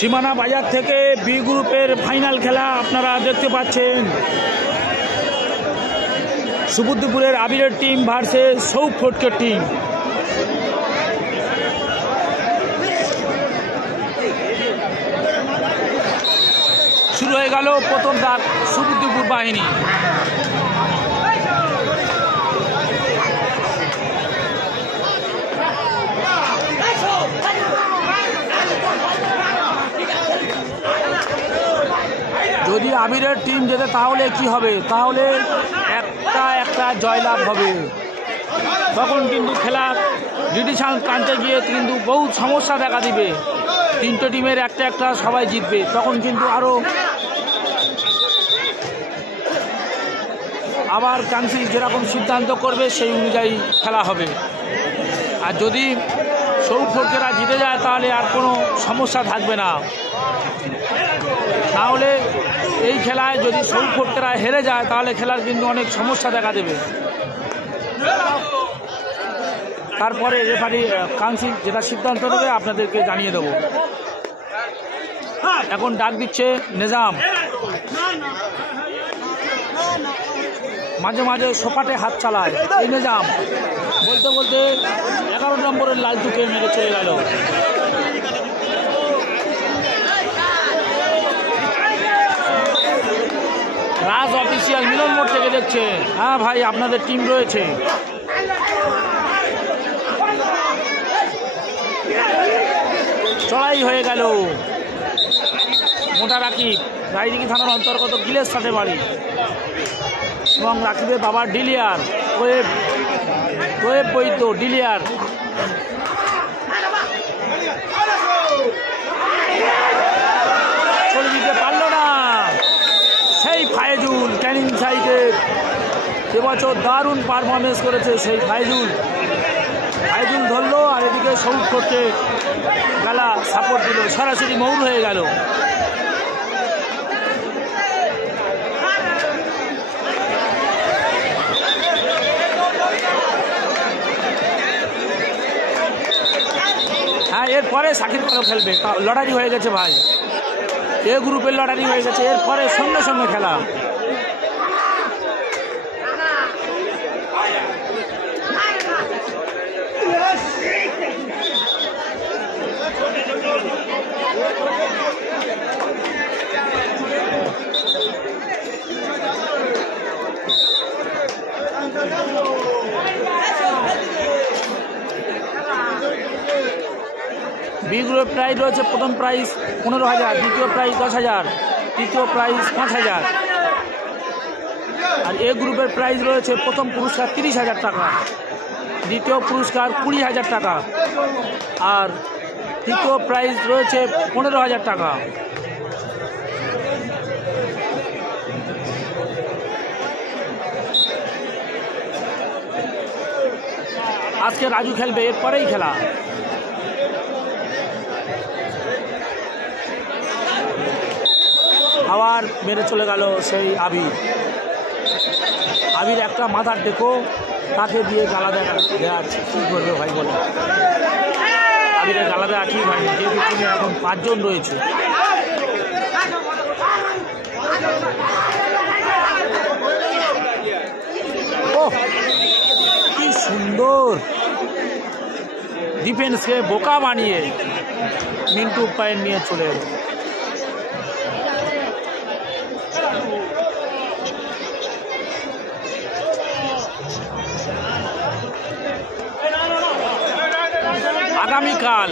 সীমানা বাজার থেকে বি গ্রুপের ফাইনাল খেলা আপনারা দেখতে পাচ্ছেন। সুবুদ্ধপুরের আবিরের টিম ভার্সেস সৌফ ফটকের টিম। শুরু হয়ে গেল প্রথম দাগ সুবুদ্ধপুর বাহিনী। যদি আবিরের টিম জেতে তাহলে কি হবে, তাহলে একটা জয়লাভ হবে। তখন কিন্তু খেলা ডিভিশন টানতে গিয়ে কিন্তু বহু সমস্যা দেখা দিবে। তিনটে টিমের একটা সবাই জিতবে, তখন কিন্তু আরও আবার কাউন্সিল যেরকম সিদ্ধান্ত করবে সেই অনুযায়ী খেলা হবে। আর যদি সৌফকেরা জিতে যায় তাহলে আর কোনো সমস্যা থাকবে না। তাহলে এই খেলায় যদি সৌফকেরা হেরে যায় তাহলে খেলার কিন্তু অনেক সমস্যা দেখা দেবে। তারপরে রেফারি কাউন্সিল যেটা সিদ্ধান্ত নেবে আপনাদেরকে জানিয়ে দেব। এখন ডাক দিচ্ছে নিজাম। মাঝে মাঝে সোপাটে হাত চালায় এই নিজাম। বলতে বলতে 11 নম্বরের লালটুকে মেরে চলে গেল। রাজ অফিসিয়াল মিলন মোড় থেকে দেখছে। হ্যাঁ ভাই, আপনাদের টিম রয়েছে। চড়াই হয়ে গেল। মোটা রাকিব রায়দিঘি থানার অন্তর্গত গিলের সাথে বাড়ি এবং রাকিবের বাবা ডিলিয়ার ওয়েব বৈদ্য ডিলিয়ার। চলে দিতে পারল না সেই ফায়েজুল। ক্যানিং সাইডে এবছর দারুণ পারফরমেন্স করেছে সেই ফায়েজুল ধরলো। আর এদিকে সৌফ করতে গালা সাপোর্ট দিল, সরাসরি মৌর হয়ে গেল। হ্যাঁ, এরপরে সাকিব খানও খেলবে। লটারি হয়ে গেছে ভাই, এ গ্রুপের লটারি হয়ে গেছে। এরপরে সঙ্গে সঙ্গে খেলা। বি গ্রুপ প্রাইজ রয়েছে প্রথম প্রাইজ 15,000, দ্বিতীয় প্রাইজ 10,000, তৃতীয় প্রাইজ 5,000। আর এ গ্রুপের প্রাইজ রয়েছে প্রথম পুরস্কার 30,000 টাকা, দ্বিতীয় পুরস্কার 20,000 টাকা, আর তৃতীয় প্রাইজ রয়েছে 15,000 টাকা। আজকে রাজু খেলবে, এরপরেই খেলা। আবার মেরে চলে গেল সেই আবির একটা মাথার দেখো, তাকে দিয়ে গালা দেওয়া ঠিক করবে ভাই বলে। আবিরের গালা দেওয়া ঠিক হয়নি, যেহেতু টিমে এখন 5 জন রয়েছে। ও কি সুন্দর ডিফেন্সকে বোকা বানিয়ে মিন্টু পয়েন্ট নিয়ে চলে এলো। আগামীকাল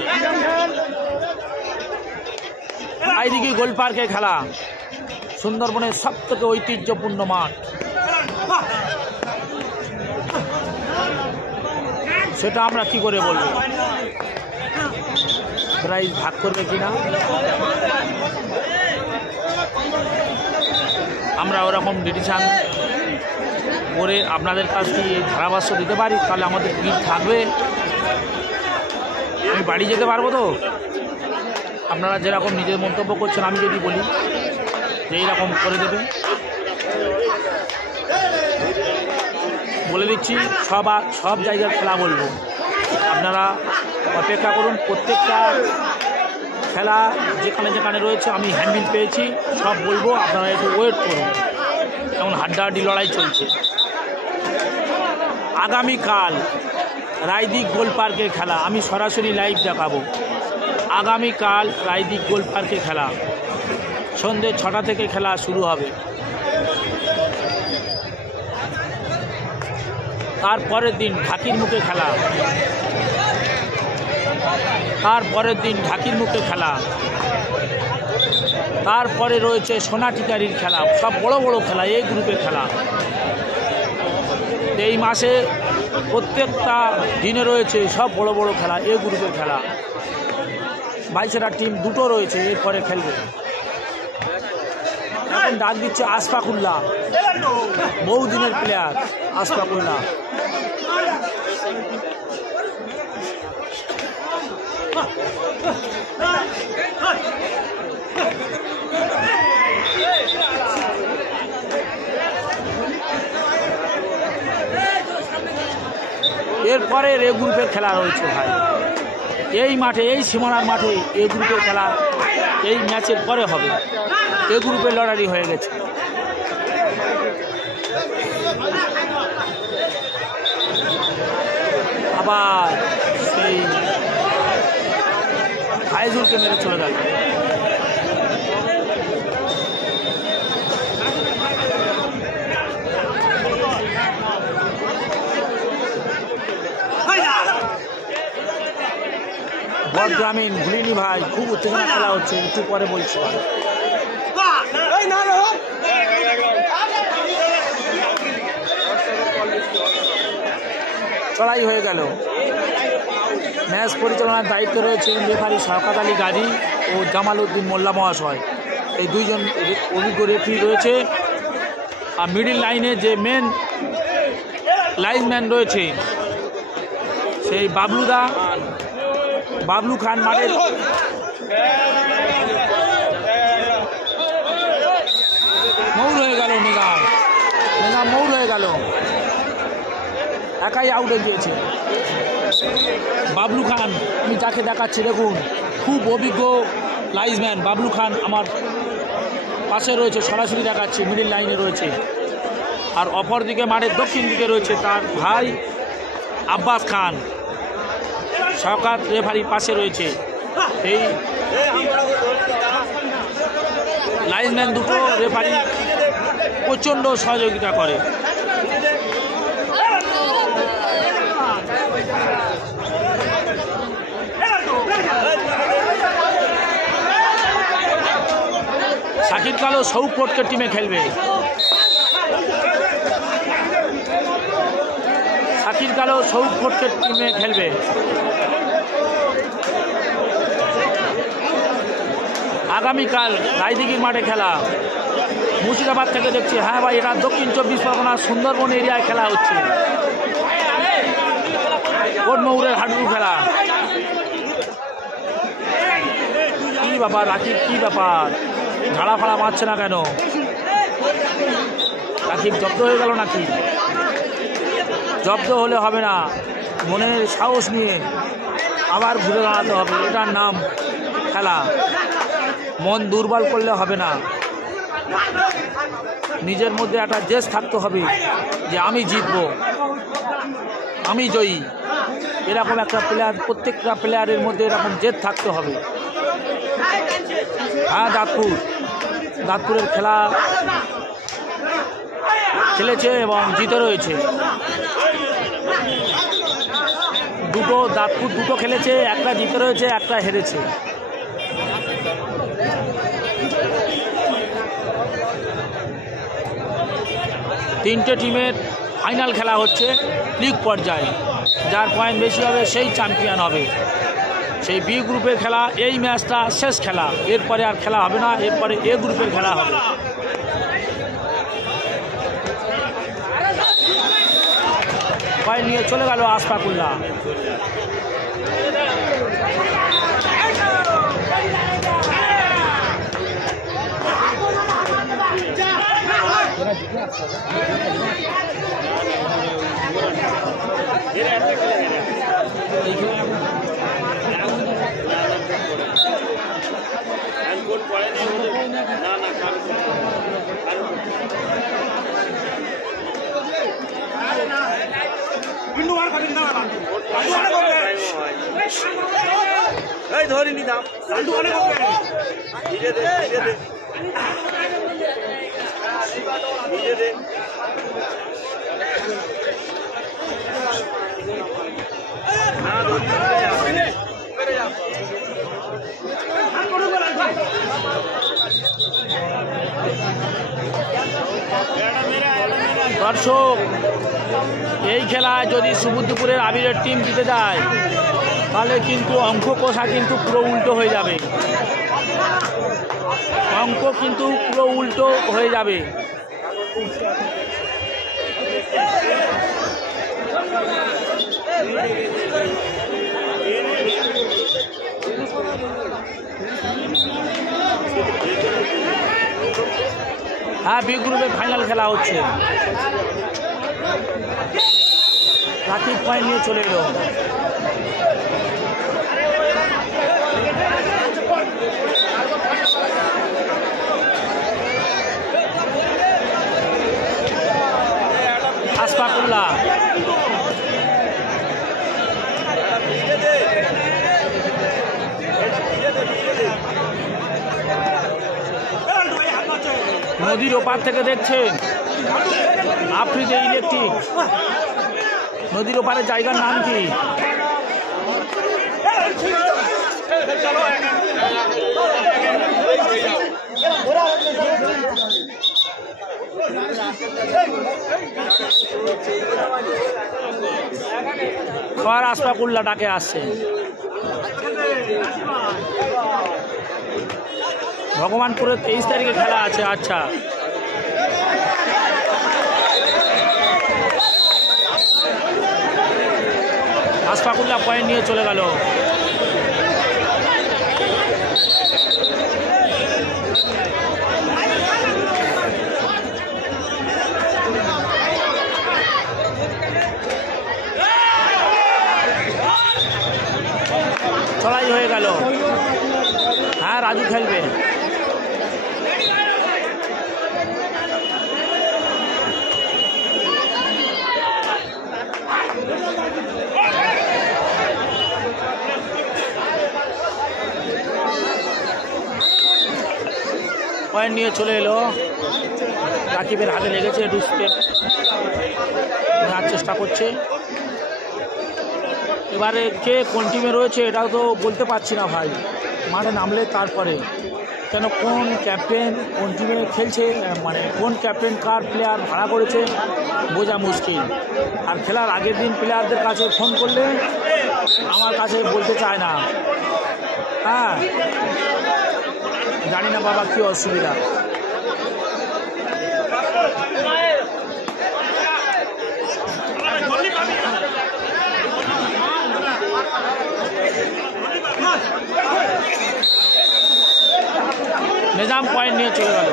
রায়দিঘি গোল পার্কে খেলা, সুন্দরবনের সবথেকে ঐতিহ্যপূর্ণ মাঠ। সেটা আমরা কি করে বলবো, প্রাইজ ভাগ করবে কিনা আমরা ওরকম ডিসিশন করে আপনাদের কাছ থেকে ধারাভাষ্য দিতে পারি, তাহলে আমাদের ভিড় থাকবে। আমি বাড়ি যেতে পারবো তো। আপনারা যেরকম নিজের মন্তব্য করছেন, আমি যদি বলি যে এইরকম করে দেবে, বলে দিচ্ছি সব জায়গার খেলা বলবো। আপনারা অপেক্ষা করুন। প্রত্যেকটা খেলা যেখানে যেখানে রয়েছে আমি হ্যান্ডবিল পেয়েছি, সব বলবো, আপনারা একটু ওয়েট করুন। এমন হাড্ডাহাড্ডি লড়াই চলছে। আগামীকাল রায়দিঘি গোল পার্কে খেলা, আমি সরাসরি লাইভ দেখাবো। আগামীকাল রায়দিঘি গোল পার্কে খেলা, সন্ধ্যে 6টা থেকে খেলা শুরু হবে। তারপরের দিন ঢাকির মুখে খেলা, তারপরে রয়েছে সোনাটিকারির খেলা, সব বড় বড় খেলা, এই গ্রুপের খেলা। এই মাসে প্রত্যেকটা দিনে রয়েছে সব বড় বড় খেলা, এ গ্রুপের খেলা। 22 টিম দুটো রয়েছে, এরপরে খেলবে। এখন ডাক দিচ্ছে আশফাকুল্লাহ, বহুদিনের প্লেয়ার আশফাকুল্লাহ। এরপরে এ গ্রুপের খেলা রয়েছে ভাই, এই মাঠে, এই সীমানার মাঠে এ গ্রুপের খেলা এই ম্যাচের পরে হবে। এ গ্রুপের লড়াই হয়ে গেছে। আবার সেই ফাইজুলকে মেরে চলে গেল। গ্রামীণ ভুলিনি ভাই, খুব উত্তেজনা খেলা হচ্ছে, একটু পরে বলছি। চড়াই হয়ে গেল। ম্যাচ পরিচালনার দায়িত্ব রয়েছে রেফারি শওকত আলী গাজী ও জামাল উদ্দিন মোল্লা মহাশয়। এই দুইজন অভিজ্ঞ রেফারি রয়েছে। আর মিডিল লাইনে যে মেন লাইনম্যান রয়েছে সেই বাবলু খান মাঠে মৌর হয়ে গেল। নিজাম মৌর হয়ে গেল, একাই আউটে গিয়েছে বাবলু খান। আমি যাকে দেখাচ্ছি দেখুন, খুব অভিজ্ঞ লাইনম্যান বাবলু খান আমার পাশে রয়েছে, সরাসরি দেখাচ্ছি, মিডিল লাইনে রয়েছে। আর অপর দিকে মাঠের দক্ষিণ দিকে রয়েছে তার ভাই আব্বাস খান, শওকত রেফারির পাশে রয়েছে। এই লাইনম্যান দুটো রেফারি প্রচণ্ড সহযোগিতা করে। শাকির কালো সৌকটকে টিমে খেলবে। শাকির কালো সৌকটকে টিমে খেলবে। আগামীকাল রায়দিঘির মাঠে খেলা, মুর্শিদাবাদ থেকে দেখছি। হ্যাঁ ভাই, এটা দক্ষিণ 24 পরগনা সুন্দরবন এরিয়ায় খেলা হচ্ছে। কোটমৌরের হাডুডু খেলা। কি ব্যাপার রাকিব, কি ব্যাপার, ঝাড়া ফাড়া মারছে না কেন? রাকিব জব্দ হয়ে গেল নাকি? জব্দ হলে হবে না, মনের সাহস নিয়ে আবার ঘুরে দাঁড়াতে হবে। এটার নাম খেলা। মন দুর্বল করলে হবে না, নিজের মধ্যে একটা জেদ থাকতে হবে যে আমি জিতবো, আমি জয়ী। এরকম একটা প্লেয়ার, প্রত্যেকটা প্লেয়ারের মধ্যে এরকম জেদ থাকতে হবে। হ্যাঁ, দাঁতপুরের খেলা খেলেছে এবং জিতে রয়েছে। দাঁতপুর দুটো খেলেছে, একটা জিতে রয়েছে, একটা হেরেছে। তিনটে টিমের ফাইনাল খেলা হচ্ছে লিগ পর্যায়ে। যার পয়েন্ট বেশি হবে সেই চ্যাম্পিয়ন হবে। সেই বি গ্রুপের খেলা, এই ম্যাচটা শেষ খেলা, এরপরে আর খেলা হবে না, এরপরে এ গ্রুপের খেলা হবে। পয়েন্ট নিয়ে চলে গেল আশফাকুল্লাহ। ধরিনি দাম দর্শক, এই খেলায় যদি সমুদ্রপুরের আবিরের টিম জিতে যায় তাহলে কিন্তু অঙ্ক কষা কিন্তু পুরো উল্টো হয়ে যাবে, অঙ্ক কিন্তু পুরো উল্টো হয়ে যাবে। হ্যাঁ, বি গ্রুপের ফাইনাল খেলা হচ্ছে। রাকিব পয়েন্ট নিয়ে চলে এলো। আশফাকুল্লাহ নদীর ওপার থেকে দেখছেন আফ্রিদি ইলেকট্রিক। নদীর ওপারের জায়গার নাম কি? আর আশফাকুল্লাহ ডাকে আসছে। ভগবানপুরের 23 তারিখে খেলা আছে। আচ্ছা, আশফাকুল্লাহ পয়েন্ট নিয়ে চলে গেল। চড়াই হয়ে গেল। হ্যাঁ, রাজু খেলবে। পয়েন্ট নিয়ে চলে এলো। রাকিবের হাতে লেগেছে, ডুস্পেন নেওয়ার চেষ্টা করছে। এবারে কে কোন টিমে রয়েছে এটাও তো বলতে পারছি না ভাই, মাঠে নামলে তারপরে। কেন কোন ক্যাপ্টেন কোন টিমে খেলছে, মানে কোন ক্যাপ্টেন কার প্লেয়ার ভাড়া করেছে বোঝা মুশকিল। আর খেলার আগের দিন প্লেয়ারদের কাছে ফোন করলে আমার কাছে বলতে চায় না। হ্যাঁ, জানি না বাবা কি অসুবিধা। নিজাম পয়েন্ট নিয়ে চলে গেল।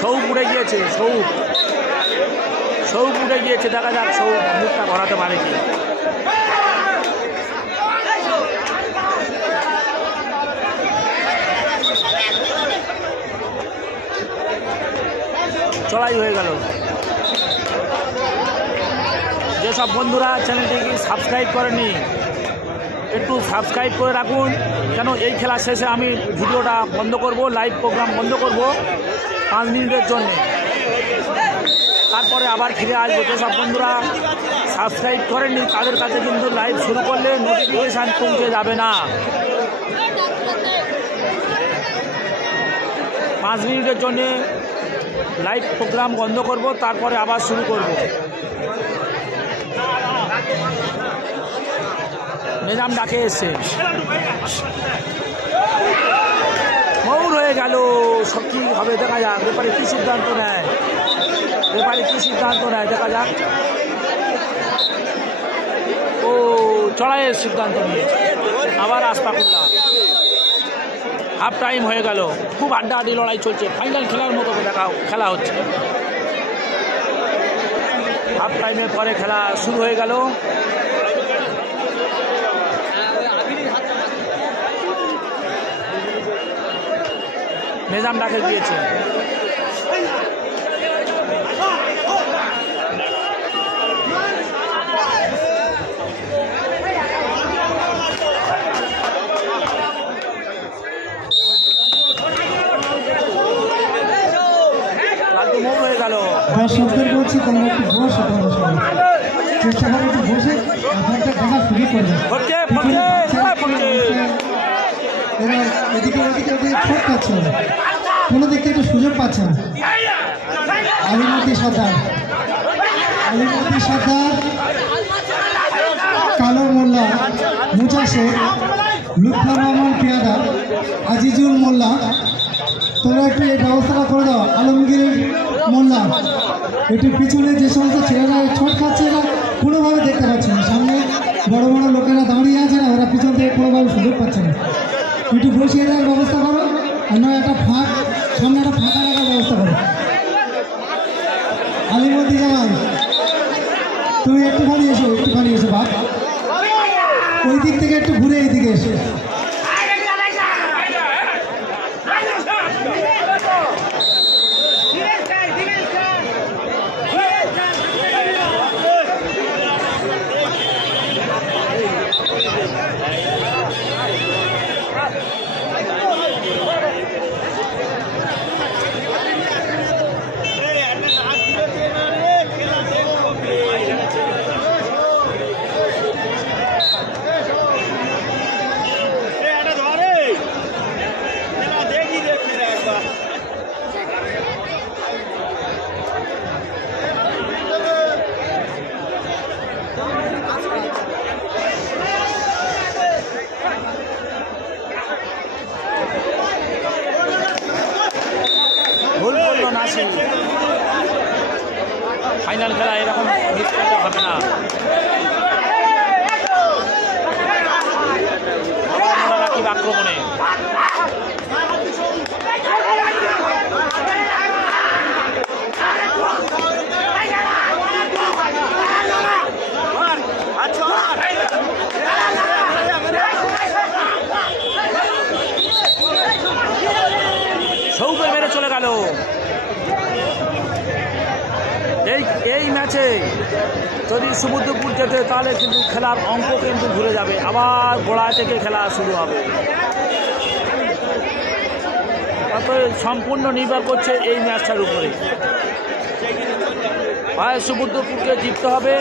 সৌপ উঠে গিয়েছে, সৌপ উঠে গিয়েছে। দেখা যাক সৌপ মুখটা ভরাতে পারে কি। চড়াই হয়ে গেল। যেসব বন্ধুরা চ্যানেলটিকে সাবস্ক্রাইব করেনি একটু সাবস্ক্রাইব করে রাখুন, কেন এই খেলা শেষে আমি ভিডিওটা বন্ধ করব, লাইভ প্রোগ্রাম বন্ধ করব 5 মিনিটের জন্য। তারপরে আবার ফিরে আসবো। যেসব বন্ধুরা সাবস্ক্রাইব করেননি তাদের কাছে কিন্তু লাইভ শুরু করলে নোটিফিকেশান পৌঁছে যাবে না। 5 মিনিটের জন্য লাইভ প্রোগ্রাম বন্ধ করব, তারপরে আবার শুরু করব। নিজাম ডাকে এসছে। মৌর হয়ে গেল। সব কি হবে দেখা যাক। ব্যাপারে কি সিদ্ধান্ত নেয়, দেখা যাক। ও চড়াইয়ের সিদ্ধান্ত নিয়ে আবার আশফাকুল্লাহ। হাফ টাইম হয়ে গেল। খুব আড্ডাআড্ডি লড়াই চলছে, ফাইনাল খেলার মতো খেলা হচ্ছে। হাফ টাইমের পরে খেলা শুরু হয়ে গেল। নিজাম ডাকে গিয়েছে। হয়ে গেল দর্শকদের বলছি তোমরা একটু বসে, চেষ্টা করে একটু বসে আপনারটা দেখা শুরু করবে। এবার এদিকে ওদিকে ছোট পাচ্ছে না, কোনো দিকে একটু সুযোগ পাচ্ছে না। আলিমুদ্দি সর্দার, কালো মোল্লা, মুচা শেখ, লুৎফর রহমান পিয়াদা, আজিজুল মোল্লা, তোমরা একটু এই ব্যবস্থাটা করে দাও। আলমগীর মোল্লা, একটু পিছনে যে সমস্ত ছেলেরা ছোট খাচ্ছে না কোনোভাবে দেখতে পাচ্ছে না, সামনে বড় বড় লোকেরা দাঁড়িয়ে আছে না, ওরা পিছন থেকে কোনোভাবে সুযোগ পাচ্ছে না। একটু বসিয়ে দেওয়ার ব্যবস্থা করো, আর নয় একটা ফাঁক, সামনে একটা ফাঁকা রাখার ব্যবস্থা করো। আলিমুদ্দি জামান, তুমি একটুখানি এসো বাপ, ওই দিক থেকে একটু ঘুরে এই দিকে এসো। ফাইনাল খেলা এরকম মিস করলে হবে না। রাকিব আক্রমণে সৌকে মেরে চলে গেল। এই ম্যাচে যদি সমুদ্রপুর যেতে তাহলে কিন্তু খেলার অঙ্ক কিন্তু ঘুরে যাবে, আবার গোড়া থেকে খেলা শুরু হবে। সম্পূর্ণ নির্ভর করছে এই ম্যাচটার উপরে। হয় সমুদ্রপুরকে জিততে হবে,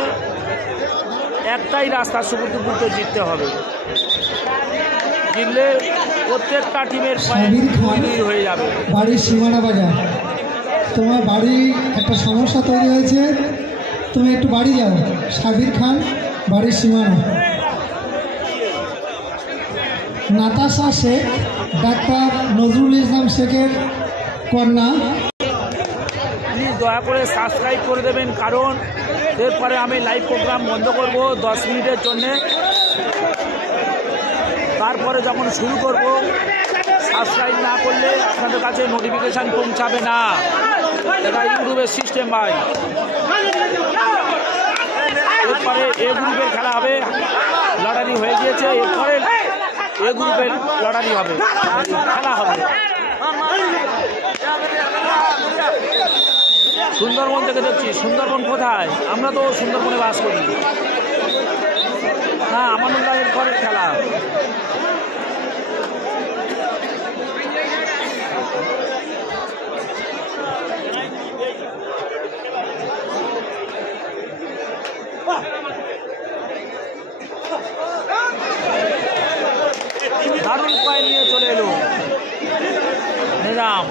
একটাই রাস্তা, সমুদ্রপুরকে জিততে হবে। জিতলে প্রত্যেকটা টিমের হয়ে যাবে। বাড়ির সীমানা বাজার, তোমার বাড়ি একটা সমস্যা তৈরি হয়েছে, তুমি একটু বাড়ি যাও। সাবির খান, বাড়ির সীমানা। নাতাশা শেখ, ডাক্তার নজরুল ইসলাম শেখের কন্যা। প্লিজ দয়া করে সাবস্ক্রাইব করে দেবেন, কারণ এরপরে আমি লাইভ প্রোগ্রাম বন্ধ করব 10 মিনিটের জন্যে। তারপরে যখন শুরু করব, সাবস্ক্রাইব না করলে আপনাদের কাছে নোটিফিকেশান পৌঁছাবে না। এটা ইউটিউবের সিস্টেম ভাই। এরপরে এ গ্রুপের খেলা হবে, লটারি হয়ে গিয়েছে, এরপরে এ গ্রুপের লটারি হবে, খেলা হবে। সুন্দরবন থেকে দেখছি। সুন্দরবন কোথায়? আমরা তো সুন্দরবনে বাস করি। হ্যাঁ, আমানুল্লাহের পরের খেলা। দারুণ পয়েন্ট নিয়ে চলে এলো নিজাম।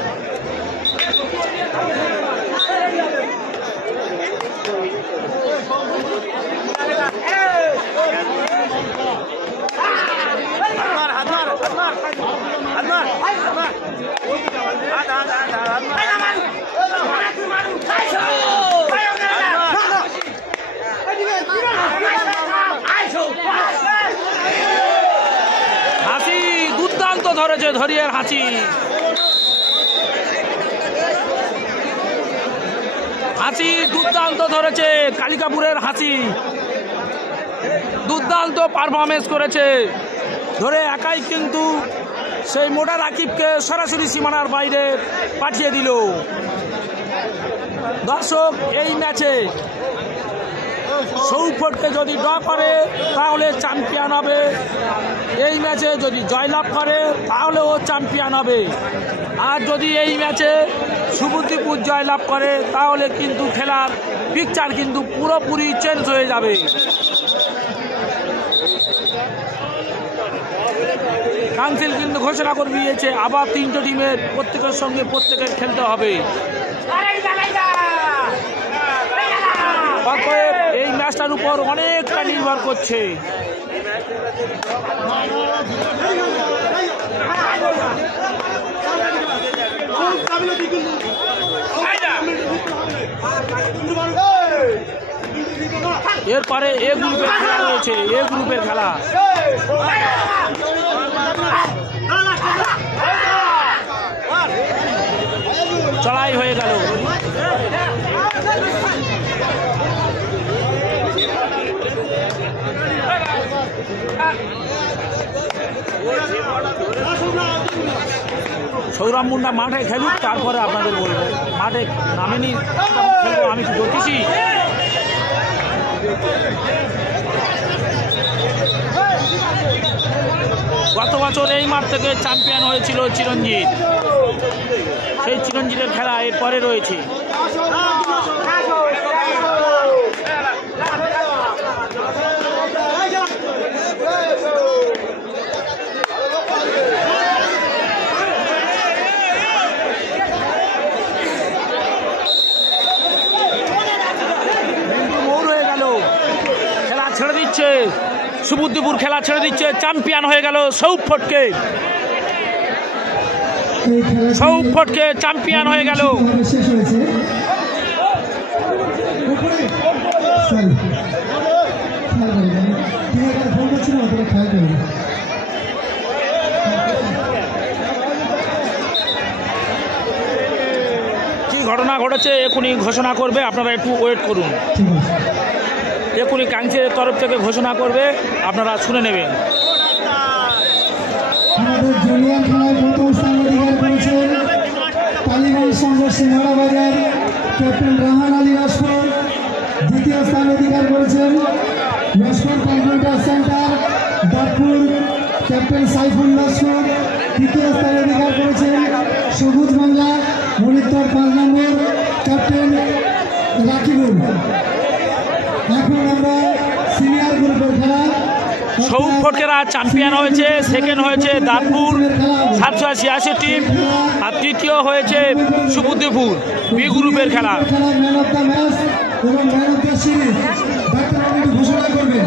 হাসি দুর্দান্ত ধরেছে, ধরিয়ার হাসি। হাসি দুর্দান্ত ধরেছে, কালিকাপুরের হাসি দুর্দান্ত পারফরমেন্স করেছে। ধরে একাই কিন্তু সেই মোটা রাকিবকে সরাসরি সীমানার বাইরে পাঠিয়ে দিল। দর্শক, এই ম্যাচে সৌফটকে যদি ড্র করে তাহলে চ্যাম্পিয়ন হবে, এই ম্যাচে যদি জয়লাভ করে তাহলে ও চ্যাম্পিয়ন হবে। আর যদি এই ম্যাচে সুবুদ্দিপুর জয়লাভ করে তাহলে কিন্তু খেলার পিকচার কিন্তু পুরোপুরি চেঞ্জ হয়ে যাবে। কাউন্সিল কিন্তু ঘোষণা করে দিয়েছে আবার 3টে টিমের প্রত্যেকের সঙ্গে প্রত্যেকের খেলতে হবে। অতএব এই ম্যাচটার উপর অনেকটা নির্ভর করছে। এরপরে এ গ্রুপের খেলা রয়েছে, এ গ্রুপের খেলা। চড়াই হয়ে গেল। সৌরভ মুন্ডা মাঠে খেলুক, তারপরে আপনাদের বলবো। মাঠে নামেনি খেলবো, আমি জ্যোতিষী। গত বছর এই মাঠ থেকে চ্যাম্পিয়ন হয়েছিল চিরঞ্জিত, সেই চিরঞ্জিতের খেলা এরপরে রয়েছে। ছেড়ে দিচ্ছে সুবুদ্দিপুর, খেলা ছেড়ে দিচ্ছে, চ্যাম্পিয়ন হয়ে গেল সৌফটকে। সৌফটকে চ্যাম্পিয়ন হয়ে গেল। কি ঘটনা ঘটেছে এখনই ঘোষণা করবে, আপনারা একটু ওয়েট করুন। এখনই কাউন্সিলের তরফ থেকে ঘোষণা করবে, আপনারা শুনে নেবেন। আমাদের জুনিয়র খেলায় প্রথম স্থান অধিকার করেছেন তালিবান সংঘ সিঙ্গাড়া বাজার ক্যাপ্টেন রাহান আলী লস্কর। দ্বিতীয় স্থান অধিকার করেছেন Laskar computer centre Dantpur captain Saiful Laskar. তৃতীয় স্থান অধিকার করেছেন সবুজ বাংলা মনিত্তর 5 নম্বর ক্যাপ্টেন রাকিবুল। এখন আমরা সিনিয়র গ্রুপের খেলা সৌফটকেরা চ্যাম্পিয়ন হয়েছে, সেকেন্ড হয়েছে দাঁতপুর 786 টিম, আর তৃতীয় হয়েছে সুবুদ্দিপুর। বি গ্রুপের খেলা। ম্যান অফ দ্য ম্যাচ এবং ম্যান অফ দ্য সিরিজ ঘোষণা করবেন।